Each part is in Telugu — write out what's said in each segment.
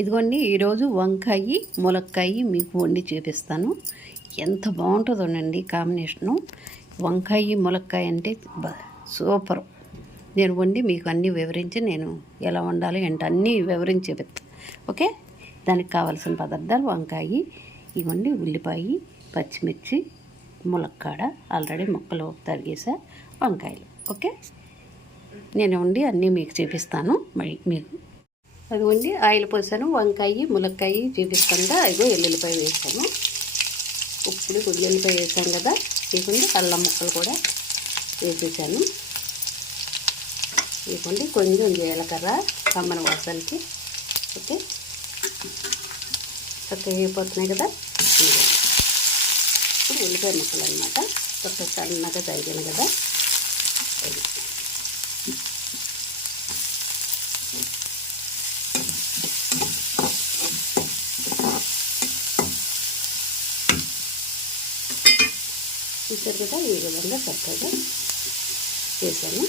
ఇదిగోండి ఈరోజు వంకాయ ములక్కాయ మీకు వండి చూపిస్తాను. ఎంత బాగుంటుందోనండి కాంబినేషను. వంకాయ ములక్కాయ అంటే సూపర్. నేను వండి మీకు అన్నీ వివరించి నేను ఎలా వండాలి అంటే అన్నీ వివరించి చెప్తాను. ఓకే, దానికి కావాల్సిన పదార్థాలు వంకాయ, ఇవ్వండి ఉల్లిపాయ, పచ్చిమిర్చి, ములక్కాడ ఆల్రెడీ ముక్కలు తరిగేసా, వంకాయలు. ఓకే, నేను వండి అన్నీ మీకు చూపిస్తాను. మరి మీకు అదిగోండి ఆయిల్ పోసాను, వంకాయ ములక్కాయ చూపిస్తుందా. అదిగో ఎల్లుల్లిపాయ వేసాను. ఇప్పుడు ఉల్లిపాయ వేసాను కదా, ఇదిగోండి అల్లం ముక్కలు కూడా వేసేసాను. ఇదిగోండి కొంచెం జీలకర్ర కమ్మన వాసనకి. ఓకే, చక్కగా అయిపోతున్నాయి కదా. ఇప్పుడు ఉల్లిపాయ ముక్కలు అనమాట, చక్కగా సన్నగా తరిగాను కదా. చూసారు కదా, ఈ విధంగా చక్కగా చేశాను.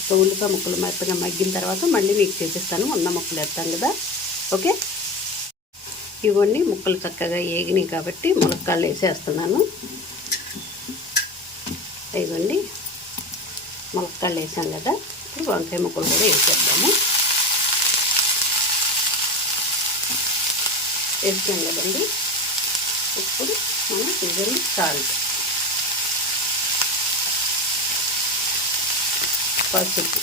ఒక ఉల్లిపాయ ముక్కలు మెత్తగా మగ్గిన తర్వాత మళ్ళీ మీకు చూపిస్తాను. ఉన్న ముక్కలు వేస్తాను కదా. ఓకే, ఇవన్నీ ముక్కలు చక్కగా ఏగినాయి కాబట్టి ములక్కాయలు వేసేస్తున్నాను. ఇవ్వండి ములక్కాయలు వేసాను కదా, ఇప్పుడు వంకాయ ముక్కలు కూడా వేసేద్దాము. వేసాం కదండి. ఇప్పుడు మనం ఇవ్వండి సాల్ట్, పసుపు,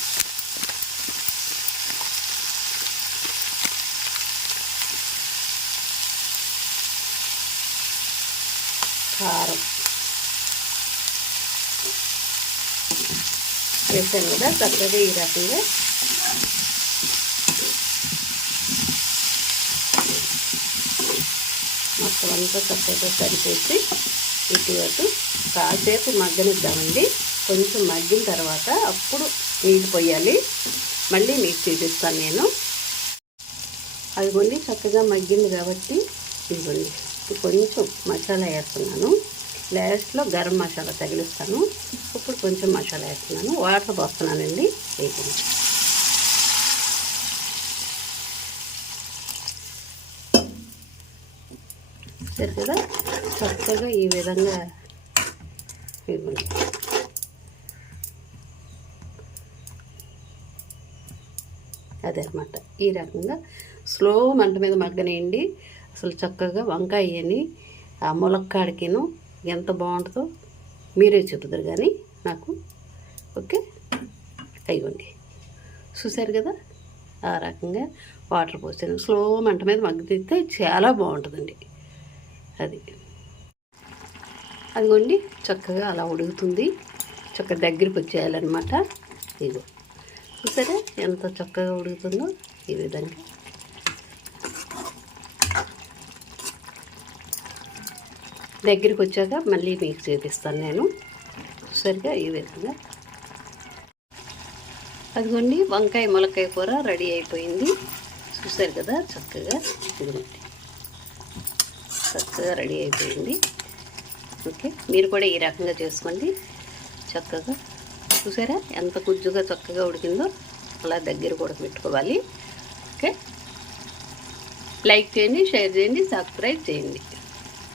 కారం వేసాను కదా. చక్కగా ఈ రకంగా మొత్తం అంతా చక్కగా కలిపేసి ఇటు అటు కాసేపు మగ్గనిద్దామండి. కొంచెం మగ్గిన తర్వాత అప్పుడు నీళ్ళు పోయాలి. మళ్ళీ మీకు చూపిస్తాను నేను. అదిగోండి చక్కగా మగ్గింది కాబట్టి ఇదిగోండి కొంచెం మసాలా వేస్తున్నాను. లాస్ట్లో గరం మసాలా తగిలిస్తాను. ఇప్పుడు కొంచెం మసాలా వేస్తున్నాను, వాటర్ పోస్తున్నానండి. వేయండి. సరే కదా, చక్కగా ఈ విధంగా ఇవ్వండి. అదే అన్నమాట, ఈ రకంగా స్లో మంట మీద మగ్గనేయండి. అసలు చక్కగా వంకాయని ఆ ములక్కాడికిను ఎంత బాగుంటుందో మీరే చెబుతారు కానీ నాకు. ఓకే, అయిపోండి. చూసారు కదా, ఆ రకంగా వాటర్ పోసాను. స్లో మంట మీద మగ్గితే చాలా బాగుంటుందండి. అదిగోండి చక్కగా అలా ఉడుకుతుంది. చక్కగా దగ్గరికి వచ్చేయాలన్నమాట. ఇదిగో చూసారా ఎంత చక్కగా ఉడుకుతుందో. ఈ విధంగా దగ్గరికి వచ్చాక మళ్ళీ మీకు చూపిస్తాను నేను. చూసారుగా ఈ విధంగా. అదిగోండి వంకాయ ములక్కాయ కూర రెడీ అయిపోయింది. చూసారు కదా చక్కగా. ఇదిగోండి చక్కగా రెడీ అయిపోయింది. ఓకే, మీరు కూడా ఈ రకంగా చేసుకోండి. చక్కగా చూసారా ఎంత గుజ్జుగా చక్కగా ఉడికిందో. అలా దగ్గర కూడా పెట్టుకోవాలి. ఓకే, లైక్ చేయండి, షేర్ చేయండి, సబ్స్క్రైబ్ చేయండి.